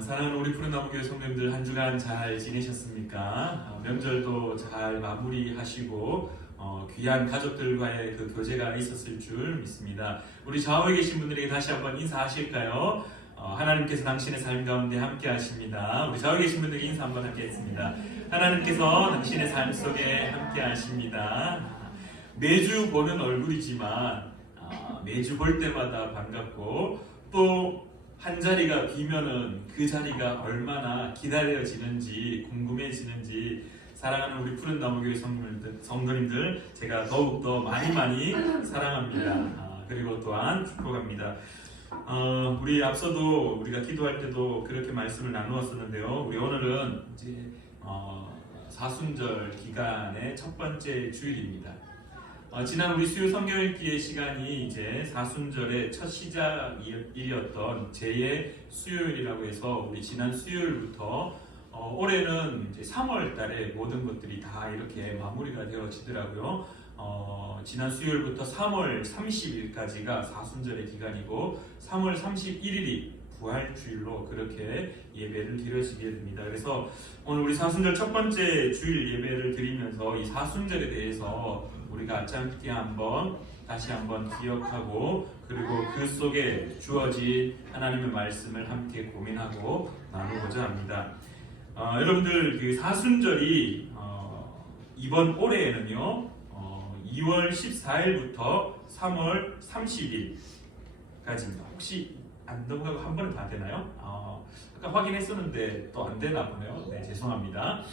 사랑하는 우리 푸른나무교회 성도님들 한 주간 잘 지내셨습니까? 명절도 잘 마무리하시고 귀한 가족들과의 그 교제가 있었을 줄 믿습니다. 우리 좌우에 계신 분들에게 다시 한번 인사하실까요? 하나님께서 당신의 삶 가운데 함께 하십니다. 우리 좌우에 계신 분들에게 인사 한번 함께 했습니다. 하나님께서 당신의 삶 속에 함께 하십니다. 매주 보는 얼굴이지만 매주 볼 때마다 반갑고 또 한 자리가 비면은 그 자리가 얼마나 기다려지는지 궁금해지는지 사랑하는 우리 푸른나무교회 성도님들 제가 더욱더 많이 사랑합니다. 그리고 또한 축복합니다. 우리 앞서도 우리가 기도할 때도 그렇게 말씀을 나누었었는데요. 우리 오늘은 이제 사순절 기간의 첫 번째 주일입니다. 지난 우리 수요 성경읽기의 시간이 이제 사순절의 첫 시작일이었던 제2의 수요일이라고 해서 우리 지난 수요일부터 올해는 이제 3월 달에 모든 것들이 다 이렇게 마무리가 되어지더라고요. 지난 수요일부터 3월 30일까지가 사순절의 기간이고 3월 31일이 부활주일로 그렇게 예배를 드려지게 됩니다. 그래서 오늘 우리 사순절 첫 번째 주일 예배를 드리면서 이 사순절에 대해서 우리가 아침께 다시 한번 기억하고 그리고 그 속에 주어진 하나님의 말씀을 함께 고민하고 나누고자 합니다. 여러분들 그 사순절이 이번 올해에는요 2월 14일부터 3월 30일까지입니다. 혹시 안 넘어가고 한 번에 다 되나요? 아까 확인했었는데 또 안 되나 보네요. 네, 죄송합니다.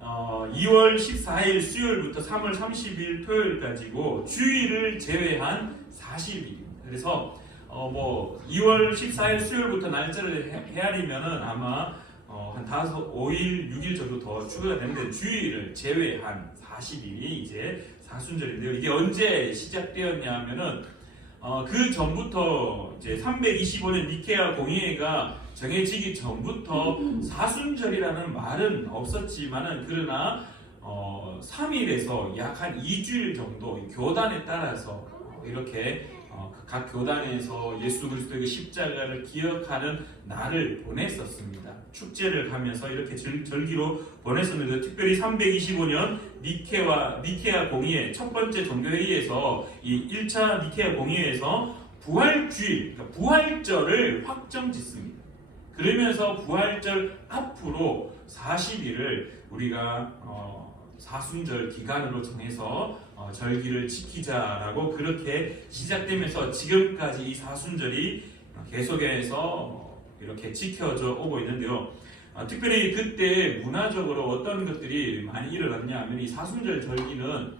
2월 14일 수요일부터 3월 30일 토요일까지고 주일을 제외한 40일입니다. 그래서 2월 14일 수요일부터 날짜를 헤아리면은 아마 한 5일, 6일 정도 더 추가가 되는데 주일을 제외한 40일이 이제 사순절인데요. 이게 언제 시작되었냐 하면은 그 전부터 이제 325년 니케아 공의회가 정해지기 전부터 사순절이라는 말은 없었지만은 그러나 3일에서 약 한 2주일 정도 교단에 따라서 이렇게 각 교단에서 예수 그리스도의 십자가를 기억하는 날을 보냈었습니다. 축제를 하면서 이렇게 절기로 보냈었는데 특별히 325년 니케아 공의회 첫 번째 종교회의에서 이 1차 니케아 공의회에서 부활주일, 그러니까 부활절을 확정짓습니다. 그러면서 부활절 앞으로 40일을 우리가 사순절 기간으로 정해서 절기를 지키자라고 그렇게 시작되면서 지금까지 이 사순절이 계속해서 이렇게 지켜져 오고 있는데요. 특별히 그때 문화적으로 어떤 것들이 많이 일어났냐 하면 이 사순절 절기는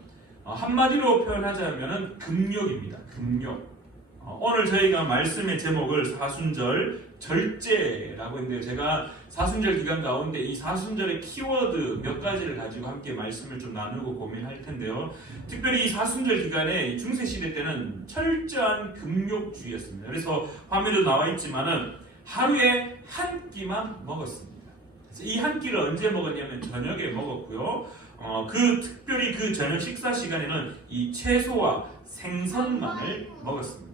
한마디로 표현하자면 금욕입니다. 금욕. 오늘 저희가 말씀의 제목을 사순절 절제라고 했는데요. 제가 사순절 기간 가운데 이 사순절의 키워드 몇 가지를 가지고 함께 말씀을 좀 나누고 고민할 텐데요. 특별히 이 사순절 기간에 중세시대 때는 철저한 금욕주의였습니다. 그래서 화면에도 나와 있지만은 하루에 한 끼만 먹었습니다. 그래서 이 한 끼를 언제 먹었냐면 저녁에 먹었고요. 특별히 그 저녁 식사 시간에는 이 채소와 생선만을 먹었습니다.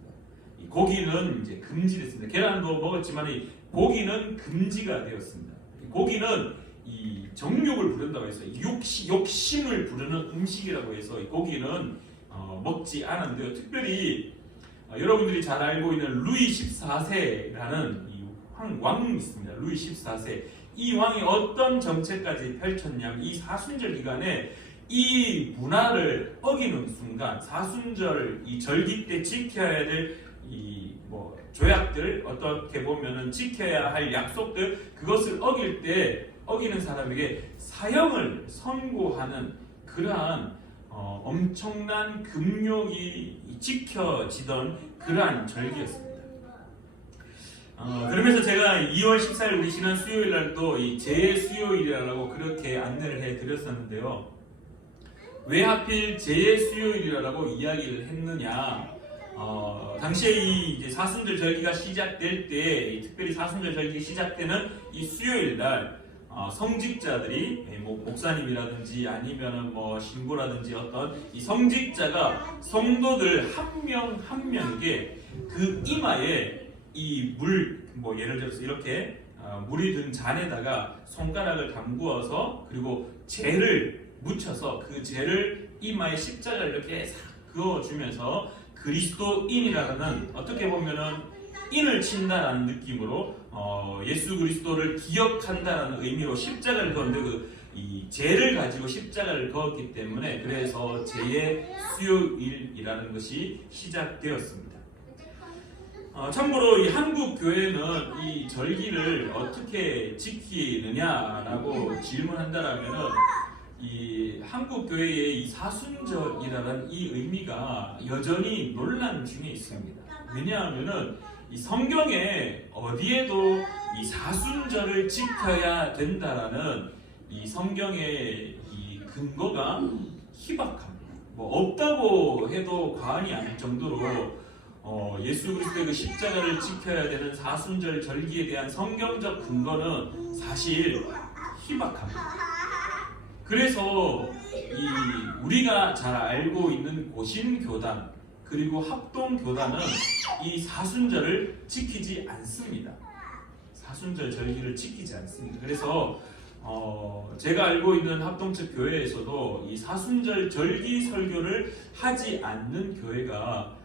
고기는 이제 금지됐습니다. 계란도 먹었지만 이 고기는 금지가 되었습니다. 고기는 이 정욕을 부른다고 해서 욕심을 부르는 음식이라고 해서 이 고기는 먹지 않았는데요. 특별히 여러분들이 잘 알고 있는 루이 14세라는 이 왕이 있습니다. 루이 14세. 이 왕이 어떤 정책까지 펼쳤냐면 이 사순절 기간에 이 문화를 어기는 순간 사순절 이 절기 때 지켜야 될 조약들 어떻게 보면은 지켜야 할 약속들 그것을 어길 때 어기는 사람에게 사형을 선고하는 그러한 엄청난 금욕이 지켜지던 그러한 절기였습니다. 그러면서 제가 2월 14일 우리 지난 수요일 날도 이 제 수요일이라고 그렇게 안내를 해드렸었는데요. 왜 하필 제 수요일이라고 이야기를 했느냐? 당시에 이 이제 사순절 절기가 시작될 때, 특별히 사순절 절기 시작되는 이 수요일 날 성직자들이 목사님이라든지 아니면은 신부라든지 어떤 이 성직자가 성도들 한 명 한 명에게 그 이마에 이 물 예를 들어서 이렇게 물이 든 잔에다가 손가락을 담구어서 그리고 재를 묻혀서 그 재를 이마에 십자가를 이렇게 싹 그어주면서 그리스도인이라는, 어떻게 보면은 인을 친다라는 느낌으로 예수 그리스도를 기억한다라는 의미로 십자가를 그었는데 이 재를 가지고 십자가를 그었기 때문에 그래서 재의 수요일이라는 것이 시작되었습니다. 참고로 이 한국 교회는 이 절기를 어떻게 지키느냐라고 질문한다라면은 이 한국 교회의 이 사순절이라는 이 의미가 여전히 논란 중에 있습니다. 왜냐하면은 이 성경에 어디에도 이 사순절을 지켜야 된다라는 이 성경의 이 근거가 희박합니다. 뭐 없다고 해도 과언이 아닐 정도로 예수 그리스도의 그 십자가를 지켜야 되는 사순절 절기에 대한 성경적 근거는 사실 희박합니다. 그래서 우리가 잘 알고 있는 고신교단 그리고 합동교단은 이 사순절을 지키지 않습니다. 사순절 절기를 지키지 않습니다. 그래서 제가 알고 있는 합동측 교회에서도 이 사순절 절기 설교를 하지 않는 교회가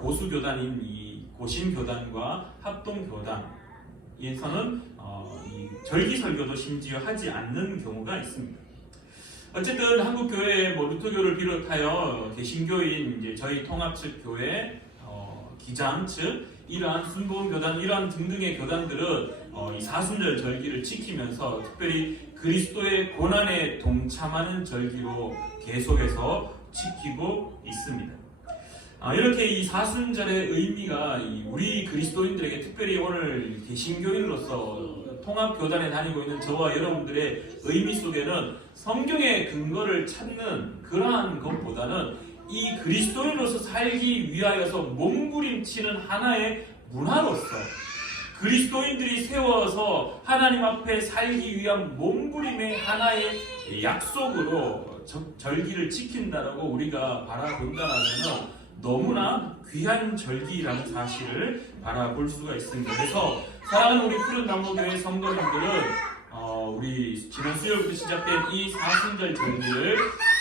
보수교단인 이 고신교단과 합동교단에서는 이 절기 설교도 심지어 하지 않는 경우가 있습니다. 어쨌든 한국 교회, 루터교를 비롯하여 개신교인 이제 저희 통합 측 교회, 기장 측 이러한 순복음 교단, 이러한 등등의 교단들은 이 사순절 절기를 지키면서 특별히 그리스도의 고난에 동참하는 절기로 계속해서 지키고 있습니다. 이렇게 이 사순절의 의미가 우리 그리스도인들에게, 특별히 오늘 개신교인으로서 통합교단에 다니고 있는 저와 여러분들의 의미 속에는 성경의 근거를 찾는 그러한 것보다는 이 그리스도인으로서 살기 위하여서 몸부림치는 하나의 문화로서 그리스도인들이 세워서 하나님 앞에 살기 위한 몸부림의 하나의 약속으로 절기를 지킨다라고 우리가 바라본다라면 너무나 귀한 절기라는 사실을 바라볼 수가 있습니다. 그래서 사랑하는 우리 푸른 나무교회 성도님들은 우리 지난 수요일부터 시작된 이 사순절 절기를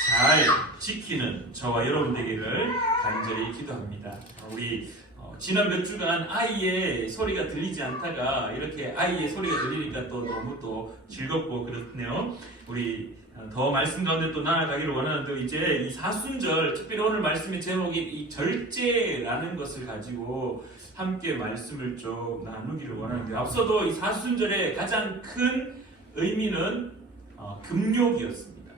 잘 지키는 저와 여러분 되기를 간절히 기도합니다. 우리 지난 몇 주간 아이의 소리가 들리지 않다가 이렇게 아이의 소리가 들리니까 또 너무 또 즐겁고 그렇네요. 우리 더 말씀 가운데 또 나아가기를 원하는데, 이제 이 사순절, 특별히 오늘 말씀의 제목이 이 절제라는 것을 가지고 함께 말씀을 좀 나누기를 원하는데, 앞서도 이 사순절의 가장 큰 의미는 금욕이었습니다.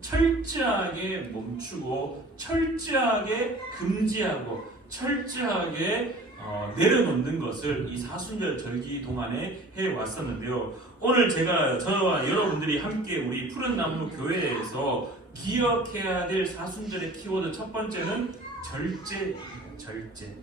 철저하게 멈추고 철저하게 금지하고 철저하게 내려놓는 것을 이 사순절 절기 동안에 해왔었는데요. 오늘 저와 여러분들이 함께 우리 푸른 나무 교회에서 기억해야 될 사순절의 키워드 첫 번째는 절제입니다. 절제.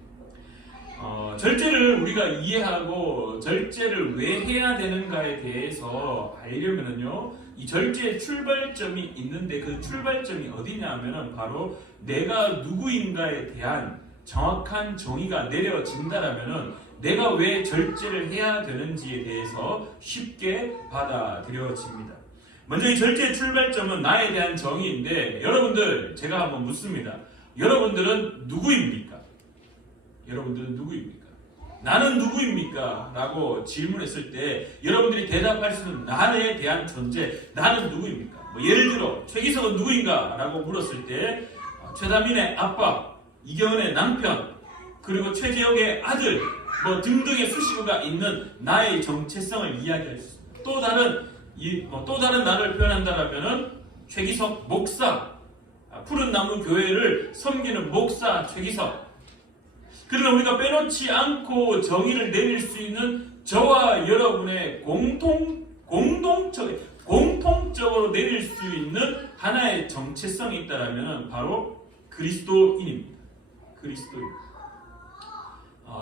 절제를 우리가 이해하고 절제를 왜 해야 되는가에 대해서 알려면은요, 이 절제의 출발점이 있는데 그 출발점이 어디냐 하면은 바로 내가 누구인가에 대한 정확한 정의가 내려진다라면은 내가 왜 절제를 해야 되는지에 대해서 쉽게 받아들여집니다. 먼저 이 절제의 출발점은 나에 대한 정의인데, 여러분들 제가 한번 묻습니다. 여러분들은 누구입니까? 여러분들은 누구입니까? 나는 누구입니까? 라고 질문했을 때 여러분들이 대답할 수 있는 나에 대한 존재, 나는 누구입니까? 예를 들어 최기석은 누구인가? 라고 물었을 때 최다민의 아빠, 이경은의 남편, 그리고 최재혁의 아들 등등의 수식어가 있는 나의 정체성을 이야기할 수 있습니다. 또 다른 나를 표현한다라면은 최기석 목사, 푸른 나무 교회를 섬기는 목사 최기석. 그러나 우리가 빼놓지 않고 정의를 내릴 수 있는 저와 여러분의 공통적으로 내릴 수 있는 하나의 정체성이 있다라면 바로 그리스도인입니다. 그리스도인.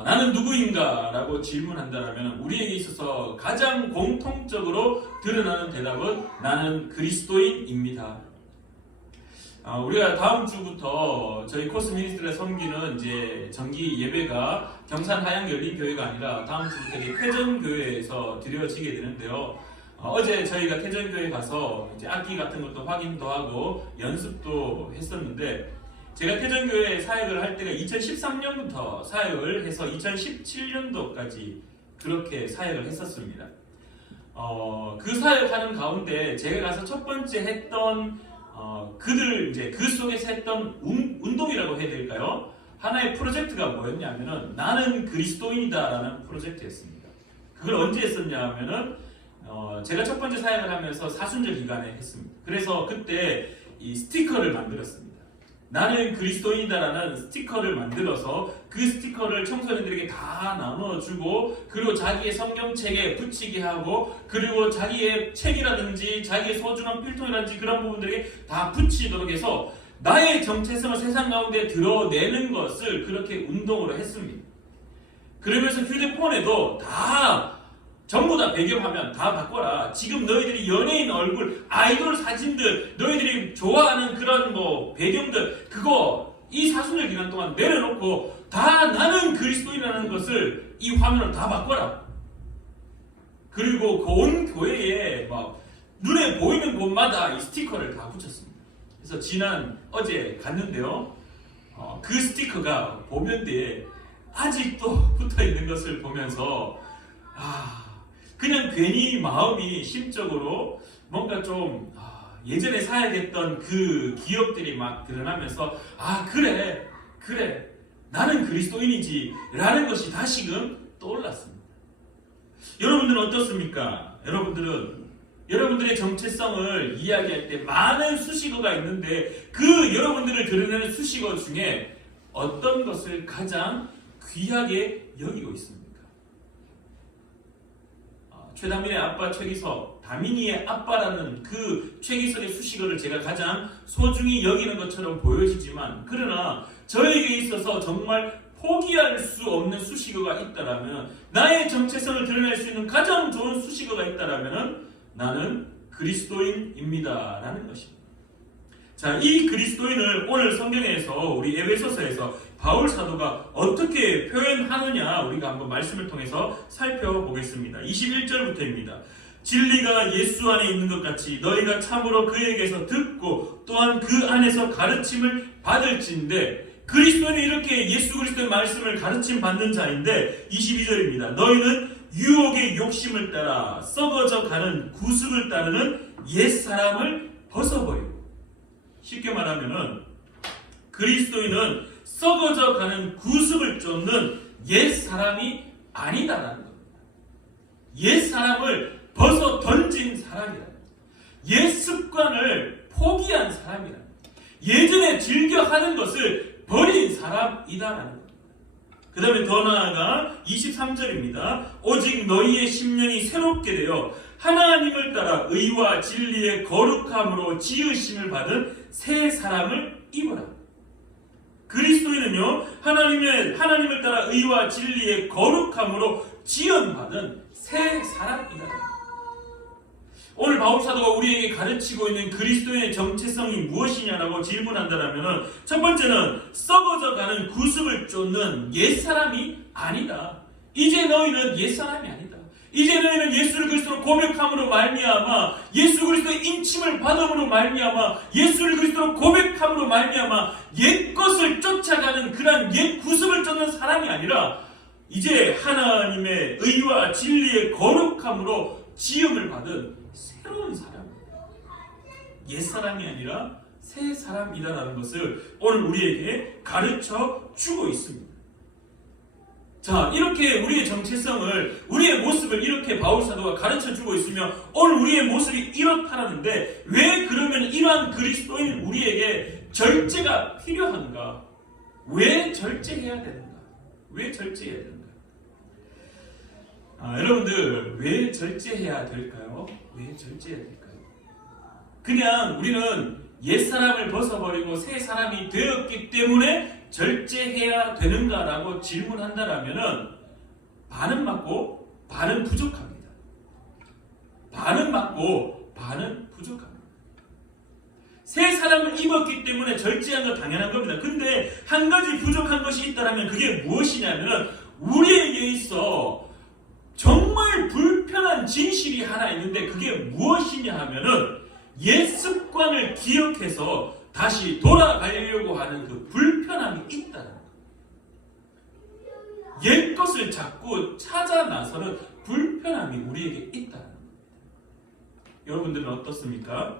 나는 누구인가? 라고 질문한다면 우리에게 있어서 가장 공통적으로 드러나는 대답은 나는 그리스도인입니다. 우리가 다음 주부터 저희 코스 미니스트를 섬기는 이제 정기 예배가 경산 하양 열린 교회가 아니라 다음 주부터 이제 태전 교회에서 드려지게 되는데요. 어제 저희가 태전 교회 가서 이제 악기 같은 것도 확인도 하고 연습도 했었는데, 제가 태전 교회 사역을 할 때가 2013년부터 사역을 해서 2017년도까지 그렇게 사역을 했었습니다. 그 사역하는 가운데 제가 가서 첫 번째 했던 그들 이제 그 속에서 했던 운동이라고 해야 될까요? 하나의 프로젝트가 뭐였냐면은 나는 그리스도인이다라는 프로젝트였습니다. 그걸 언제 했었냐 하면은 제가 첫 번째 사역을 하면서 사순절 기간에 했습니다. 그래서 그때 이 스티커를 만들었습니다. 나는 그리스도인이다라는 스티커를 만들어서 그 스티커를 청소년들에게 다 나눠주고, 그리고 자기의 성경책에 붙이게 하고, 그리고 자기의 책이라든지 자기의 소중한 필통이라든지 그런 부분들에게 다 붙이도록 해서 나의 정체성을 세상 가운데 드러내는 것을 그렇게 운동으로 했습니다. 그러면서 휴대폰에도 다 전부 다 배경화면 다 바꿔라. 지금 너희들이 연예인 얼굴, 아이돌 사진들, 너희들이 좋아하는 그런 배경들, 그거 이 사순절 기간 동안 내려놓고 다 나는 그리스도인이라는 것을 이 화면으로 다 바꿔라. 그리고 그 온 교회에 막 눈에 보이는 곳마다 이 스티커를 다 붙였습니다. 그래서 어제 갔는데요. 그 스티커가 보면대에 아직도 붙어 있는 것을 보면서 그냥 괜히 마음이 심적으로 뭔가 좀 예전에 사역했던 그 기억들이 막 드러나면서 그래 나는 그리스도인이지 라는 것이 다시금 떠올랐습니다. 여러분들은 어떻습니까? 여러분들의 정체성을 이야기할 때 많은 수식어가 있는데 그 여러분들을 드러내는 수식어 중에 어떤 것을 가장 귀하게 여기고 있습니까? 최다민의 아빠 최기석, 다민이의 아빠라는 그 최기석의 수식어를 제가 가장 소중히 여기는 것처럼 보여지지만, 그러나 저에게 있어서 정말 포기할 수 없는 수식어가 있다라면, 나의 정체성을 드러낼 수 있는 가장 좋은 수식어가 있다라면 나는 그리스도인입니다 라는 것입니다. 자, 이 그리스도인을 오늘 성경에서 우리 에베소서에서 바울 사도가 어떻게 표현하느냐 우리가 한번 말씀을 통해서 살펴보겠습니다. 21절부터입니다. 진리가 예수 안에 있는 것 같이 너희가 참으로 그에게서 듣고 또한 그 안에서 가르침을 받을진대. 그리스도는 이렇게 예수 그리스도의 말씀을 가르침 받는 자인데, 22절입니다. 너희는 유혹의 욕심을 따라 썩어져 가는 구습을 따르는 옛사람을 벗어버리고. 쉽게 말하면은 그리스도인은 썩어져 가는 구습을 쫓는 옛사람이 아니다라는 겁니다. 옛사람을 벗어 던진 사람이다. 옛 습관을 포기한 사람이다. 예전에 즐겨 하는 것을 버린 사람이다라는 겁니다. 그 다음에 더 나아가 23절입니다. 오직 너희의 심령이 새롭게 되어 하나님을 따라 의와 진리의 거룩함으로 지으심을 받은 새 사람을 입어라. 그리스도인은요, 하나님을 따라 의와 진리의 거룩함으로 지연받은 새 사람이다. 오늘 바울 사도가 우리에게 가르치고 있는 그리스도인의 정체성이 무엇이냐라고 질문한다면, 첫 번째는 썩어져 가는 구습을 쫓는 옛사람이 아니다. 이제 너희는 옛사람이 아니다. 이제 너희는 예수를 그리스도로 고백함으로 말미암아, 예수 그리스도의 인침을 받음으로 말미암아, 예수를 그리스도로 고백함으로 말미암아 옛 것을 쫓아가는 그런 옛 구습을 쫓는 사람이 아니라 이제 하나님의 의와 진리의 거룩함으로 지음을 받은 새로운 사람입니다. 옛사람이 아니라 새 사람이다라는 것을 오늘 우리에게 가르쳐 주고 있습니다. 자, 이렇게 우리의 정체성을, 우리의 모습을 이렇게 바울 사도가 가르쳐 주고 있으며 오늘 우리의 모습이 이렇다라는데, 왜 그러면 이러한 그리스도인 우리에게 절제가 필요한가? 왜 절제해야 되는가? 왜 절제해야 되는가? 여러분들, 왜 절제해야 될까요? 왜 절제해야 될까요? 그냥 우리는 옛사람을 벗어버리고 새 사람이 되었기 때문에 절제해야 되는가라고 질문한다라면 반은 맞고 반은 부족합니다. 반은 맞고 반은 부족합니다. 새 사람을 입었기 때문에 절제한 건 당연한 겁니다. 근데 한 가지 부족한 것이 있다면 그게 무엇이냐면은 우리에게 있어 정말 불편한 진실이 하나 있는데 그게 무엇이냐 하면은 옛 습관을 기억해서 다시 돌아가려고 하는 그 불편함이 있다는 거예요. 옛 것을 자꾸 찾아 나서는 불편함이 우리에게 있다는 겁니다. 여러분들은 어떻습니까?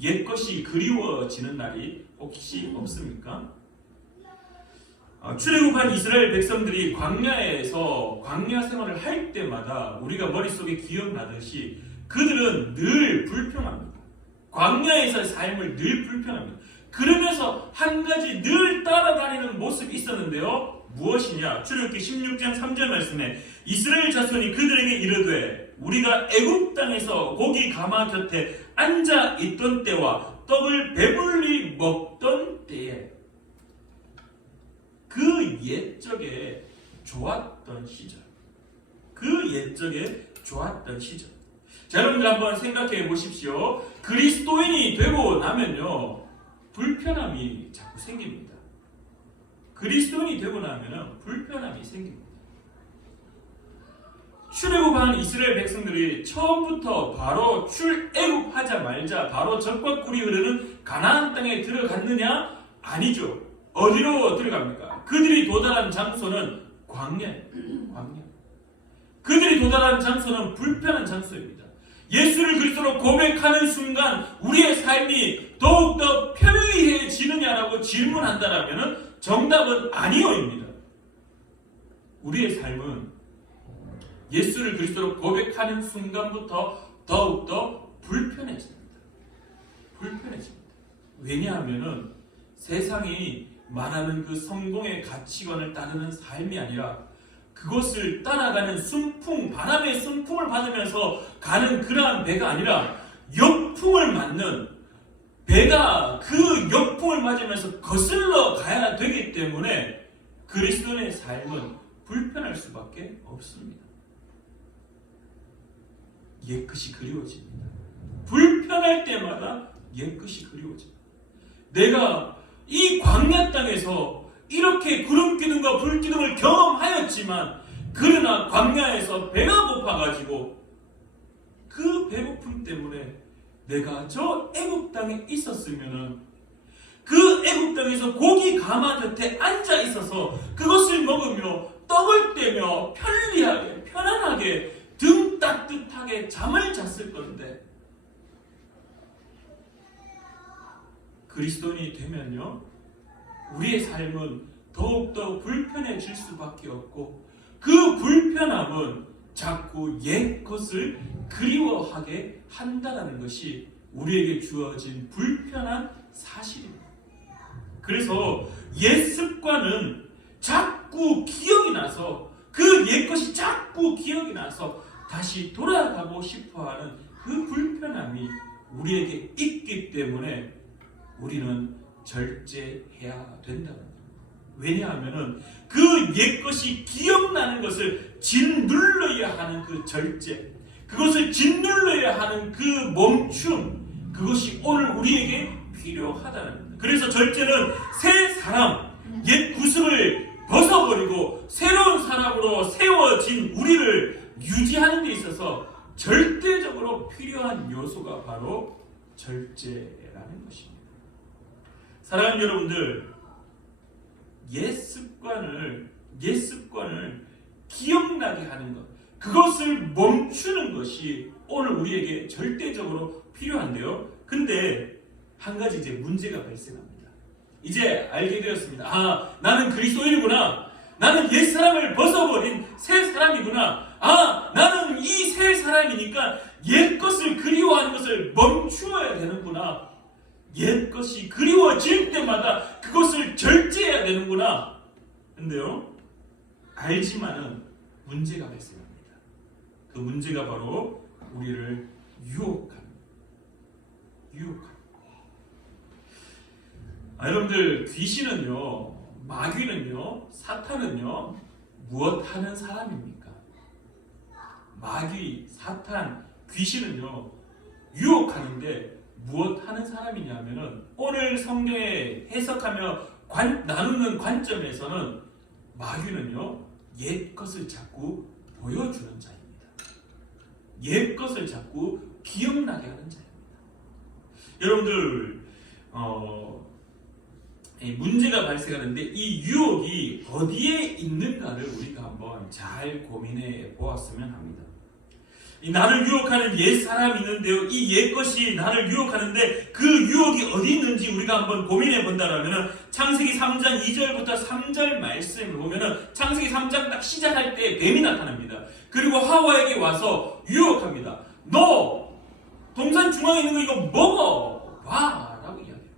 옛 것이 그리워지는 날이 혹시 없습니까? 출애굽한 이스라엘 백성들이 광야에서 광야 생활을 할 때마다 우리가 머릿속에 기억나듯이 그들은 늘 불평합니다. 광야에서의 삶을 늘 불평합니다. 그러면서 한 가지 늘 따라다니는 모습이 있었는데요. 무엇이냐? 출애굽기 16장 3절 말씀에 이스라엘 자손이 그들에게 이르되 우리가 애굽 땅에서 고기 가마 곁에 앉아 있던 때와 떡을 배불리 먹던 때에 그 옛적에 좋았던 시절, 그 옛적에 좋았던 시절. 자, 여러분들 한번 생각해 보십시오. 그리스도인이 되고 나면요 불편함이 자꾸 생깁니다. 그리스도인이 되고 나면은 불편함이 생깁니다. 출애굽한 이스라엘 백성들이 처음부터 바로 출애굽하자마자 바로 적과 꿀이 흐르는 가나안 땅에 들어갔느냐? 아니죠. 어디로 들어갑니까? 그들이 도달한 장소는 광야입니다. 광야. 그들이 도달한 장소는 불편한 장소입니다. 예수를 그리스도로 고백하는 순간 우리의 삶이 더욱더 편리해지느냐라고 질문한다면 정답은 아니요입니다. 우리의 삶은 예수를 그리스도로 고백하는 순간부터 더욱더 불편해집니다. 불편해집니다. 왜냐하면 세상이 말하는 그 성공의 가치관을 따르는 삶이 아니라 그것을 따라가는 순풍, 바람의 순풍을 받으면서 가는 그러한 배가 아니라 역풍을 맞는 배가 그 역풍을 맞으면서 거슬러 가야 되기 때문에 그리스도인의 삶은 불편할 수밖에 없습니다. 옛것이 그리워집니다. 불편할 때마다 옛것이 그리워집니다. 내가 이 광야 땅에서 이렇게 구름기둥과 불기둥을 경험하였지만 그러나 광야에서 배가 고파가지고 그 배고픔 때문에 내가 저 애굽 땅에 있었으면은 그 애굽 땅에서 고기 가마 곁에 앉아 있어서 그것을 먹으며 떡을 떼며 편리하게 편안하게 등 따뜻하게 잠을 잤을 건데 그리스도인이 되면요 우리의 삶은 더욱더 불편해질 수밖에 없고 그 불편함은 자꾸 옛 것을 그리워하게 한다는 것이 우리에게 주어진 불편한 사실입니다. 그래서 옛 습관은 자꾸 기억이 나서 그 옛 것이 자꾸 기억이 나서 다시 돌아가고 싶어하는 그 불편함이 우리에게 있기 때문에 우리는 절제해야 된다는 겁니다. 왜냐하면 그 옛것이 기억나는 것을 짓눌러야 하는 그 절제, 그것을 짓눌러야 하는 그 멈춤, 그것이 오늘 우리에게 필요하다는 겁니다. 그래서 절제는 새 사람, 옛 구습을 벗어버리고 새로운 사람으로 세워진 우리를 유지하는 데 있어서 절대적으로 필요한 요소가 바로 절제라는 것입니다. 사랑하는 여러분들, 옛 습관을 기억나게 하는 것, 그것을 멈추는 것이 오늘 우리에게 절대적으로 필요한데요. 근데 한 가지 이제 문제가 발생합니다. 이제 알게 되었습니다. 아, 나는 그리스도인이구나. 나는 옛 사람을 벗어버린 새 사람이구나. 아, 나는 이 새 사람이니까 옛 것을 그리워하는 것을 멈추어야 되는구나. 옛 것이 그리워질 때마다 그것을 절제해야 되는구나. 근데요, 알지만은 문제가 발생합니다. 그 문제가 바로 우리를 유혹합니다. 여러분들, 귀신은요, 마귀는요, 사탄은요, 무엇 하는 사람입니까? 마귀, 사탄, 귀신은요, 유혹하는데 무엇 하는 사람이냐면은 오늘 성경에 해석하며 나누는 관점에서는 마귀는요, 옛 것을 자꾸 보여주는 자입니다. 옛 것을 자꾸 기억나게 하는 자입니다. 여러분들 문제가 발생하는데 이 유혹이 어디에 있는가를 우리가 한번 잘 고민해 보았으면 합니다. 나를 유혹하는 옛 사람이 있는데요, 이 옛 것이 나를 유혹하는데 그 유혹이 어디 있는지 우리가 한번 고민해 본다면 창세기 3장 2절부터 3절 말씀을 보면 창세기 3장 딱 시작할 때 뱀이 나타납니다. 그리고 하와에게 와서 유혹합니다. 너 동산 중앙에 있는 거 이거 먹어 봐 라고 이야기합니다.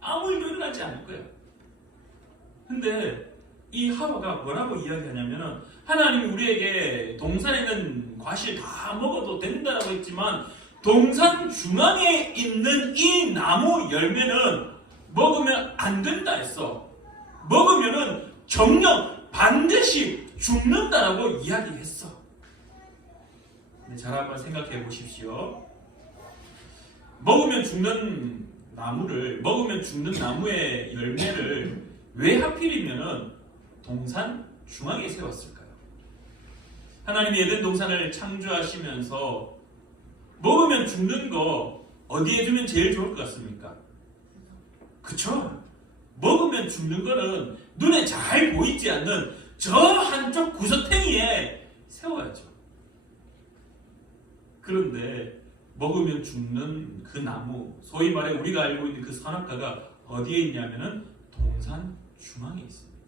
아무 일도 일어나지 않을 거야. 근데 이 하와가 뭐라고 이야기하냐면은 하나님이 우리에게 동산에 있는 과실 다 먹어도 된다라고 했지만 동산 중앙에 있는 이 나무 열매는 먹으면 안 된다 했어. 먹으면은 정녕 반드시 죽는다라고 이야기했어. 근데 잘 한번 생각해 보십시오. 먹으면 죽는 나무의 열매를 왜 하필이면은 동산 중앙에 세웠을까요? 하나님이 에덴 동산을 창조하시면서 먹으면 죽는 거 어디에 두면 제일 좋을 것 같습니까? 그쵸? 먹으면 죽는 거는 눈에 잘 보이지 않는 저 한쪽 구석탱이에 세워야죠. 그런데 먹으면 죽는 그 나무, 소위 말해 우리가 알고 있는 그 선악과가 어디에 있냐면은 동산 중앙에 있습니다.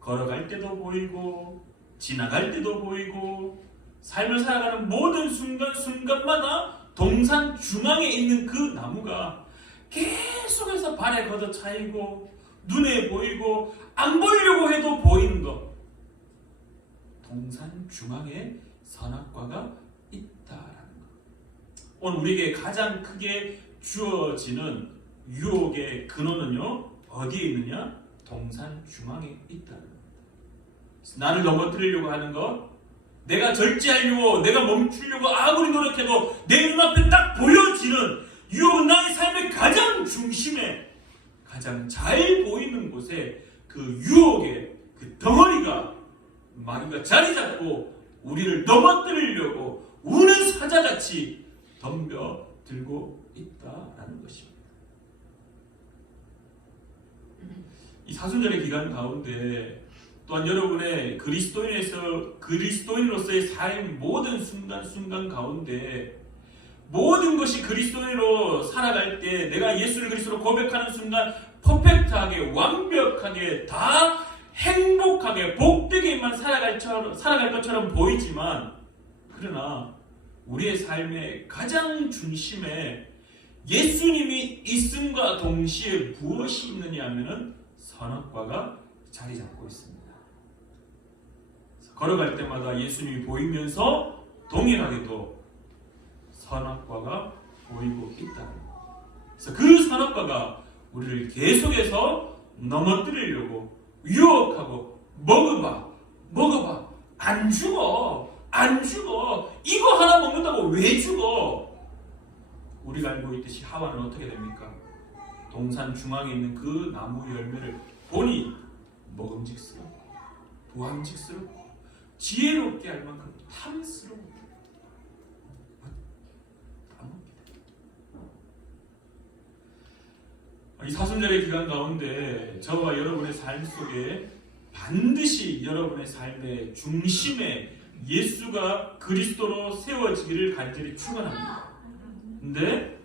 걸어갈 때도 보이고 지나갈 때도 보이고 삶을 살아가는 모든 순간순간마다 동산 중앙에 있는 그 나무가 계속해서 발에 걷어 차이고 눈에 보이고 안 보이려고 해도 보이는 것. 동산 중앙에 선악과가 있다라는 것. 오늘 우리에게 가장 크게 주어지는 유혹의 근원은요, 어디에 있느냐? 동산 중앙에 있다는 겁니다. 나를 넘어뜨리려고 하는 것, 내가 절제하려고, 내가 멈추려고 아무리 노력해도 내 눈앞에 딱 보여지는 유혹은 나의 삶의 가장 중심에, 가장 잘 보이는 곳에 그 유혹의 그 덩어리가 마귀가 자리 잡고 우리를 넘어뜨리려고 우는 사자같이 덤벼들고 있다라는 것입니다. 이 사순절의 기간 가운데 또한 여러분의 그리스도인으로서의 삶 모든 순간 가운데 모든 것이 그리스도인으로 살아갈 때 내가 예수를 그리스도로 고백하는 순간 퍼펙트하게 완벽하게 다 행복하게 복되게만 살아갈 것처럼 보이지만 그러나 우리의 삶의 가장 중심에 예수님이 있음과 동시에 무엇이 있느냐 하면은 선악과가 자리 잡고 있습니다. 걸어갈 때마다 예수님이 보이면서 동일하게도 선악과가 보이고 있다. 그래서 그 선악과가 우리를 계속해서 넘어뜨리려고 유혹하고 먹어봐 안 죽어 이거 하나 먹는다고 왜 죽어? 우리가 알고 있듯이 하와는 어떻게 됩니까? 동산 중앙에 있는 그 나무 열매를 보니 먹음직스럽고 보암직스럽고 지혜롭게 할 만큼 탐스러워. 이 사순절의 기간 가운데 저와 여러분의 삶 속에 반드시 여러분의 삶의 중심에 예수가 그리스도로 세워지기를 간절히 축원합니다. 근데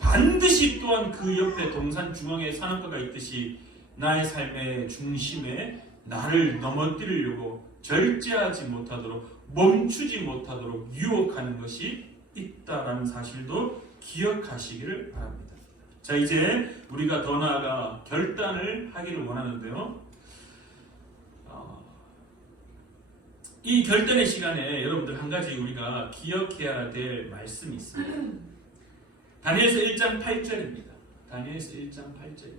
반드시 또한 그 옆에 동산 중앙에 선악과가 있듯이 나의 삶의 중심에 나를 넘어뜨리려고 절제하지 못하도록 멈추지 못하도록 유혹하는 것이 있다라는 사실도 기억하시기를 바랍니다. 자, 이제 우리가 더 나아가 결단을 하기를 원하는데요. 이 결단의 시간에 여러분들 한 가지 우리가 기억해야 될 말씀이 있습니다. 다니엘서 1장 8절입니다. 다니엘서 1장 8절.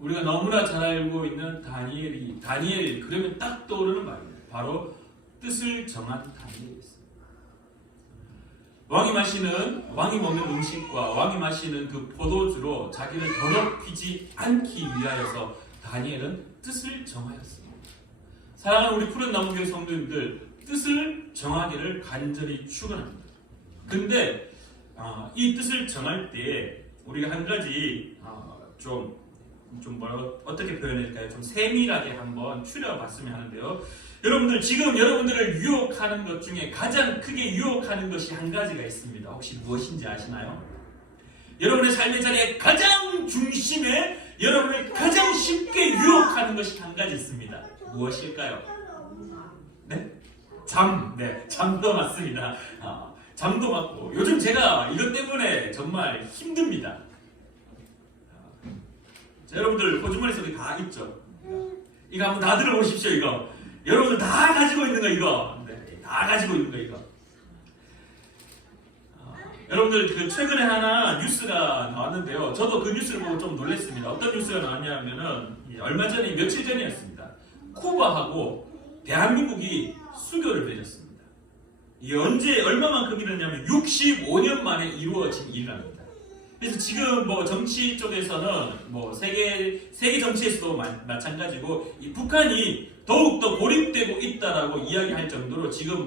우리가 너무나 잘 알고 있는 다니엘 그러면 딱 떠오르는 말입니다. 바로 뜻을 정한 다니엘이었습니다. 왕이 먹는 음식과 왕이 마시는 그 포도주로 자기를 더럽히지 않기 위하여서 다니엘은 뜻을 정하였습니다. 사랑하는 우리 푸른 나무교회 성도님들, 뜻을 정하기를 간절히 축원합니다. 근데 이 뜻을 정할 때 우리가 한 가지 어떻게 표현할까요? 좀 세밀하게 한번 추려봤으면 하는데요. 여러분들, 지금 여러분들을 유혹하는 것 중에 가장 크게 유혹하는 것이 한 가지가 있습니다. 혹시 무엇인지 아시나요? 여러분의 삶의 자리에 가장 중심에 여러분을 가장 쉽게 유혹하는 것이 한 가지 있습니다. 무엇일까요? 네? 잠도 맞습니다. 잠도 맞고, 요즘 제가 이것 때문에 정말 힘듭니다. 자, 여러분들 호주머니 속에 다 있죠? 이거 한번 다 들어보십시오. 이거 여러분들 다 가지고 있는 거, 이거. 네, 다 가지고 있는 거, 이거. 여러분들, 최근에 하나 뉴스가 나왔는데요. 저도 그 뉴스를 보고 좀 놀랐습니다. 어떤 뉴스가 나왔냐면은 얼마 전에, 며칠 전이었습니다. 쿠바하고 대한민국이 수교를 맺었습니다. 이게 얼마만큼 이루었냐면 65년 만에 이루어진 일이랍니다. 그래서 지금 정치 쪽에서는 세계 정치에서도 마찬가지고 이 북한이 더욱더 고립되고 있다라고 이야기할 정도로 지금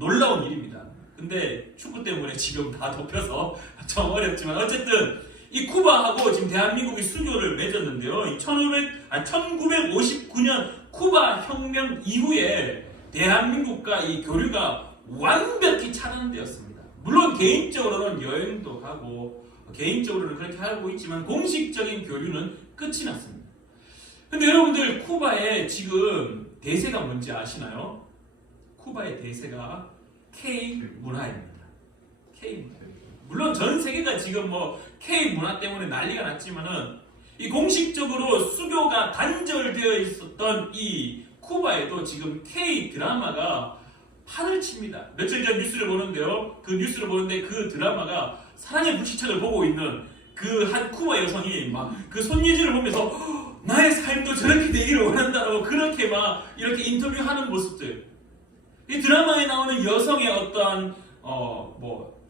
놀라운 일입니다. 근데 축구 때문에 지금 다 덮여서 좀 어렵지만, 어쨌든 이 쿠바하고 지금 대한민국이 수교를 맺었는데요. 1959년 쿠바 혁명 이후에 대한민국과 이 교류가 완벽히 차단되었습니다. 물론 개인적으로는 여행도 가고 개인적으로는 그렇게 하고 있지만 공식적인 교류는 끝이 났습니다. 근데 여러분들, 쿠바의 지금 대세가 뭔지 아시나요? 쿠바의 대세가 K 문화입니다. K 문화. 물론 전 세계가 지금 K 문화 때문에 난리가 났지만은 이 공식적으로 수교가 단절되어 있었던 이 쿠바에도 지금 K 드라마가 판을 칩니다. 며칠 전 뉴스를 보는데요. 그 뉴스를 보는데 그 드라마가 사랑의 불시착을 보고 있는 그 한 쿠바 여성이 그 손예진을 보면서 나의 삶도 저렇게 되기를 원한다라고 그렇게 이렇게 인터뷰하는 모습들. 이 드라마에 나오는 여성의 어떠한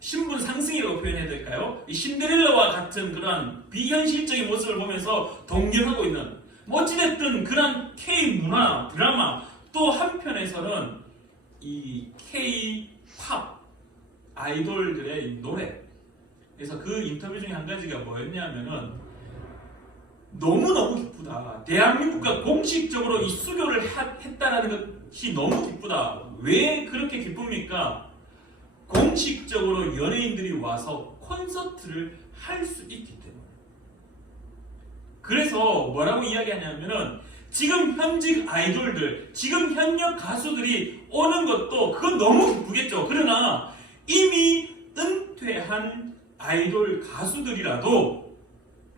신분 상승이라고 표현해야 될까요? 이 신데렐라와 같은 그런 비현실적인 모습을 보면서 동경하고 있는, 어찌됐든 그런 K 문화 드라마, 또 한편에서는 이 K-팝 아이돌들의 노래. 그래서 그 인터뷰 중에 한 가지가 뭐였냐면은 너무너무 기쁘다. 대한민국과 공식적으로 이 수교를 했다라는 것이 너무 기쁘다. 왜 그렇게 기쁩니까? 공식적으로 연예인들이 와서 콘서트를 할 수 있기 때문에. 그래서 뭐라고 이야기하냐면은 지금 현직 아이돌들, 지금 현역 가수들이 오는 것도 그건 너무 기쁘겠죠. 그러나 이미 은퇴한 아이돌 가수들이라도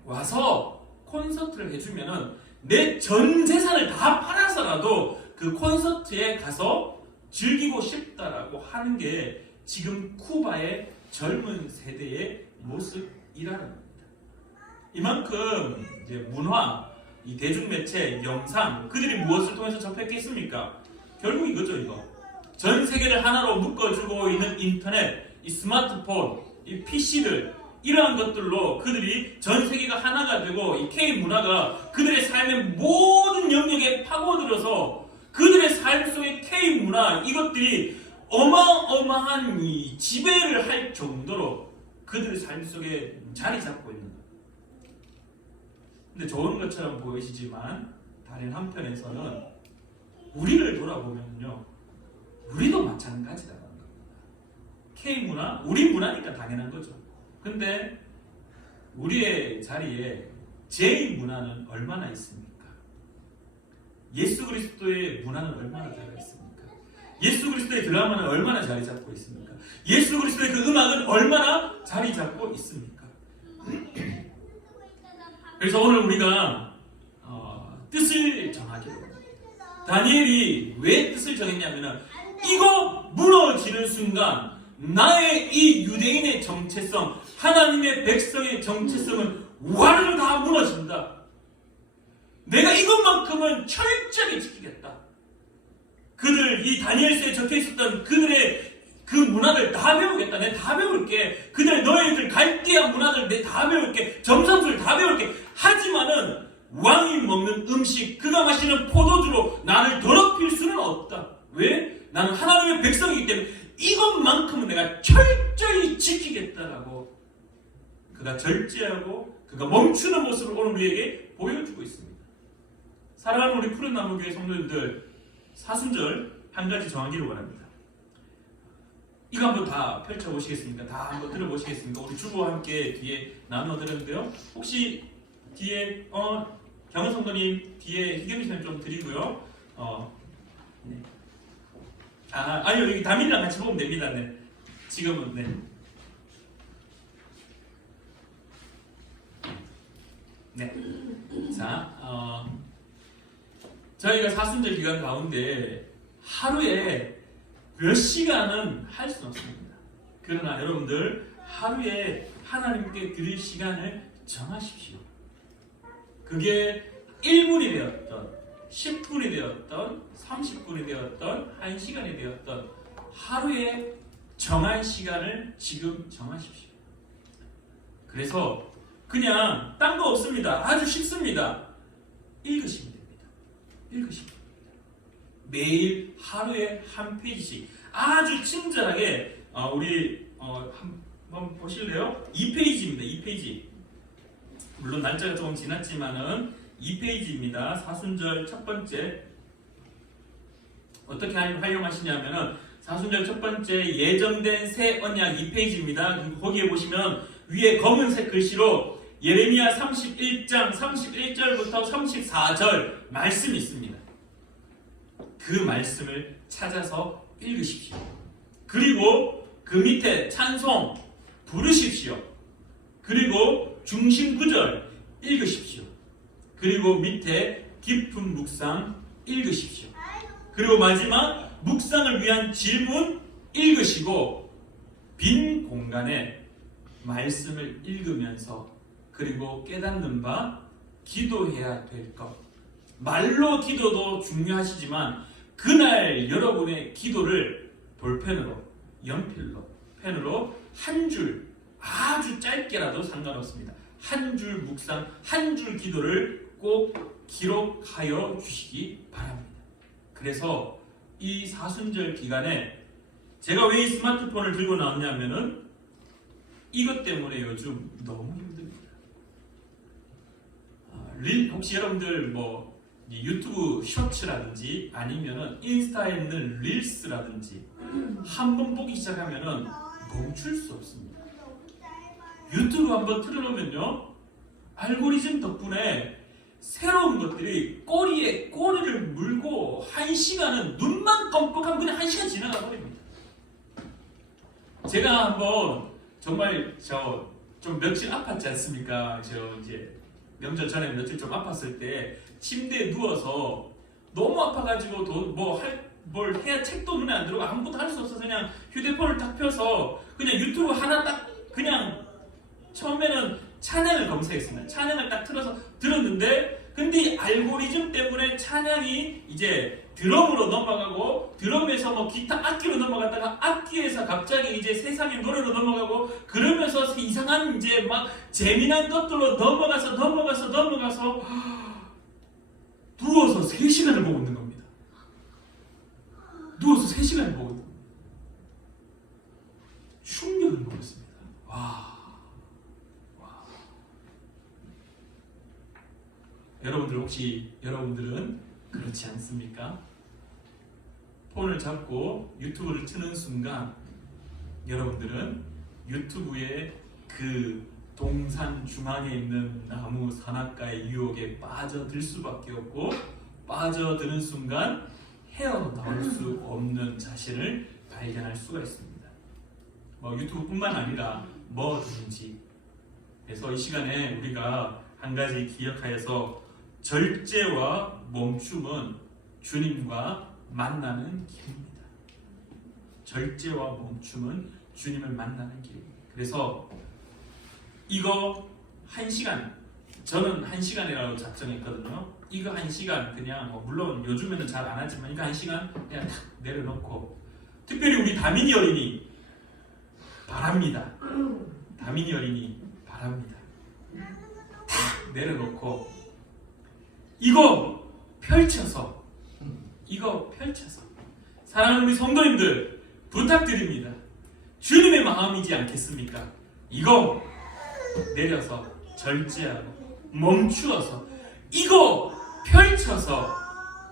와서 콘서트를 해주면은 내 전 재산을 다 팔아서라도 그 콘서트에 가서 즐기고 싶다라고 하는 게 지금 쿠바의 젊은 세대의 모습이라는 겁니다. 이만큼 이제 문화, 이 대중매체, 영상, 그들이 무엇을 통해서 접했겠습니까? 결국 이거죠, 이거. 전 세계를 하나로 묶어주고 있는 인터넷, 이 스마트폰, 이 PC들, 이러한 것들로 그들이 전 세계가 하나가 되고 이 K-문화가 그들의 삶의 모든 영역에 파고들어서 그들의 삶 속의 K-문화, 이것들이 어마어마한 이 지배를 할 정도로 그들의 삶 속에 자리 잡고 있는 거예요. 근데 좋은 것처럼 보이시지만 다른 한편에서는 우리를 돌아보면요, 우리도 마찬가지라는 겁니다. K-문화, 우리 문화니까 당연한 거죠. 근데 우리의 자리에 제2문화는 얼마나 있습니까? 예수 그리스도의 문화는 얼마나 자리가 있습니까? 예수 그리스도의 드라마는 얼마나 자리 잡고 있습니까? 예수 그리스도의 그 음악은 얼마나 자리 잡고 있습니까? 그래서 오늘 우리가 뜻을 정하기로, 다니엘이 왜 뜻을 정했냐면 이거 무너지는 순간 나의 이 유대인의 정체성, 하나님의 백성의 정체성은 와르르 다 무너진다. 내가 이것만큼은 철저히 지키겠다. 이 다니엘서에 적혀 있었던 그들의 그 문학을 다 배우겠다. 내가 다 배울게. 너희들 갈대한 문학을 내가 다 배울게. 점성술 다 배울게. 하지만은 왕이 먹는 음식, 그가 마시는 포도주로 나를 더럽힐 수는 없다. 왜? 나는 하나님의 백성이기 때문에 이것만큼은 내가 철저히 지키겠다라고 그가 절제하고 그가 멈추는 모습을 오늘 우리에게 보여주고 있습니다. 사랑하는 우리 푸른나무교회 성도님들, 사순절 한 가지 정하기를 원합니다. 이거 한번 다 펼쳐보시겠습니까? 다 한번 들어보시겠습니까? 우리 주부와 함께 뒤에 나누어 드렸는데요. 혹시 뒤에 경은 성도님 뒤에 희경이 선생님 좀 드리고요. 네. 아니요, 여기 다민이랑 같이 보면 됩니다. 네. 지금은 네. 네. 자, 저희가 사순절 기간 가운데 하루에 몇 시간은 할 수는 없습니다. 그러나 여러분들 하루에 하나님께 드릴 시간을 정하십시오. 그게 1분이 되었던 10분이 되었던 30분이 되었던 1시간이 되었던 하루에 정한 시간을 지금 정하십시오. 그래서 그냥 딴 거 없습니다. 아주 쉽습니다. 읽으시면 됩니다. 읽으시면 됩니다. 매일 하루에 한 페이지씩 아주 친절하게 우리 한번 보실래요? 2페이지입니다. 2페이지. 물론 날짜가 조금 지났지만은 2페이지입니다. 사순절 첫 번째 어떻게 활용하시냐면은 사순절 첫 번째 예정된 새 언약 2페이지입니다. 거기에 보시면 위에 검은색 글씨로 예레미야 31장 31절부터 34절 말씀이 있습니다. 그 말씀을 찾아서 읽으십시오. 그리고 그 밑에 찬송 부르십시오. 그리고 중심 구절 읽으십시오. 그리고 밑에 깊은 묵상 읽으십시오. 그리고 마지막 묵상을 위한 질문 읽으시고 빈 공간에 말씀을 읽으면서 그리고 깨닫는 바 기도해야 될 것. 말로 기도도 중요하시지만 그날 여러분의 기도를 볼펜으로, 연필로, 펜으로 한 줄 아주 짧게라도 상관없습니다. 한 줄 묵상, 한 줄 기도를 꼭 기록하여 주시기 바랍니다. 그래서 이 사순절 기간에 제가 왜 이 스마트폰을 들고 나왔냐면은 이것 때문에 요즘 너무 힘듭니다. 혹시 여러분들 뭐 유튜브 쇼츠라든지 아니면은 인스타에 있는 릴스라든지 한번 보기 시작하면은 멈출 수 없습니다. 유튜브 한번 틀어놓으면요 알고리즘 덕분에 새로운 것들이 꼬리에 꼬리를 물고 1시간은 눈만 껌뻑하면 그냥 1시간 지나가 버립니다. 제가 한번 정말 좀 며칠 아팠지 않습니까? 이제 명절 전에 며칠 좀 아팠을 때 침대에 누워서 너무 아파가지고 뭘 해야 책도 눈에 안 들어오고 아무것도 할 수 없어서 그냥 휴대폰을 딱 펴서 그냥 유튜브 하나 딱 그냥 처음에는 찬양을 검색했습니다. 찬양을 딱 틀어서 들었는데 근데 이 알고리즘 때문에 찬양이 이제 드럼으로 넘어가고 드럼에서 뭐 기타 악기로 넘어갔다가 악기에서 갑자기 이제 세상의 노래로 넘어가고 그러면서 이상한 이제 막 재미난 것들로 넘어가서 누워서 3시간을 보고 있는 겁니다. 누워서 3시간을 보고 있는 겁니다. 충격을 먹었습니다. 와. 여러분들은 그렇지 않습니까? 폰을 잡고 유튜브를 트는 순간 여러분들은 유튜브의 그 동산 중앙에 있는 나무 산악가의 유혹에 빠져들 수밖에 없고 빠져드는 순간 헤어나올 수 없는 자신을 발견할 수가 있습니다. 뭐 유튜브뿐만 아니라 뭐든지. 그래서 이 시간에 우리가 한 가지 기억하여서 절제와 멈춤은 주님과 만나는 길입니다. 절제와 멈춤은 주님을 만나는 길입니다. 그래서 이거 1시간, 저는 1시간이라고 작정했거든요. 이거 1시간 그냥 물론 요즘에는 잘 안 하지만 이거 1시간 그냥 탁 내려놓고 특별히 우리 다민이 어린이 바랍니다. 다민이 어린이 바랍니다. 탁 내려놓고 이거 펼쳐서 사랑하는 우리 성도님들 부탁드립니다. 주님의 마음이지 않겠습니까? 이거 내려서 절제하고 멈추어서 이거 펼쳐서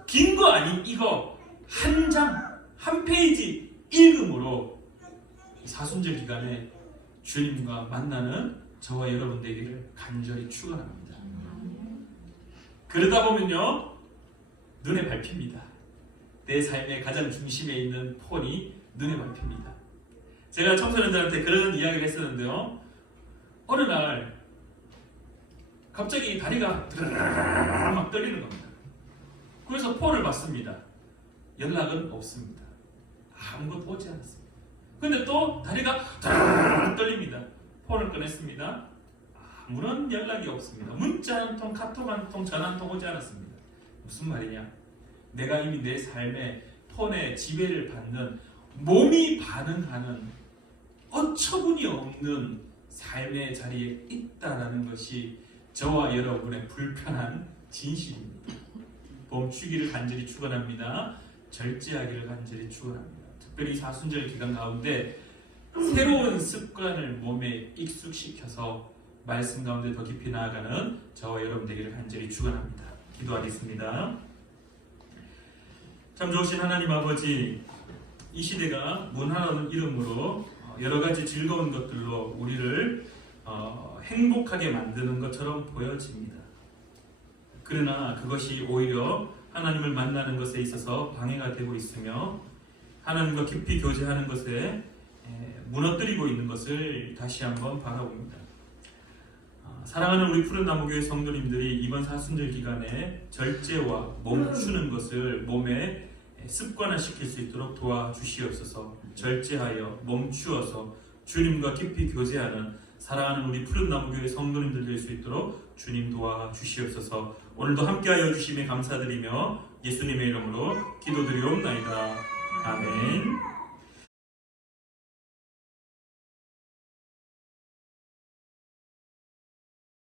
긴 거 아닌 이거 한 장, 한 페이지 읽음으로 사순절 기간에 주님과 만나는 저와 여러분 되기를 간절히 축원합니다. 그러다 보면요 눈에 밟힙니다. 내 삶의 가장 중심에 있는 폰이 눈에 밟힙니다. 제가 청소년들한테 그런 이야기를 했었는데요. 어느 날 갑자기 다리가 드르르르 막 떨리는 겁니다. 그래서 폰을 봤습니다. 연락은 없습니다. 아무것도 오지 않았습니다. 근데 또 다리가 드르르르 떨립니다. 폰을 꺼냈습니다. 아무런 연락이 없습니다. 문자 한 통, 카톡 한 통, 전화 한 통 오지 않았습니다. 무슨 말이냐? 내가 이미 내 삶에 폰에 지배를 받는 몸이 반응하는 어처구니 없는 삶의 자리에 있다라는 것이 저와 여러분의 불편한 진실입니다. 멈추기를 간절히 축원합니다. 절제하기를 간절히 축원합니다. 특별히 사순절 기간 가운데 새로운 습관을 몸에 익숙시켜서 말씀 가운데 더 깊이 나아가는 저와 여러분 되기를 간절히 축원합니다. 기도하겠습니다. 참 좋으신 하나님 아버지, 이 시대가 문화라는 이름으로 여러 가지 즐거운 것들로 우리를 행복하게 만드는 것처럼 보여집니다. 그러나 그것이 오히려 하나님을 만나는 것에 있어서 방해가 되고 있으며 하나님과 깊이 교제하는 것에 무너뜨리고 있는 것을 다시 한번 바라봅니다. 사랑하는 우리 푸른 나무교회 성도님들이 이번 사순절 기간에 절제와 멈추는 것을 몸에 습관화시킬 수 있도록 도와주시옵소서. 절제하여 멈추어서 주님과 깊이 교제하는 사랑하는 우리 푸른 나무교회 성도님들 될 수 있도록 주님 도와주시옵소서. 오늘도 함께하여 주심에 감사드리며 예수님의 이름으로 기도드리옵나이다. 아멘.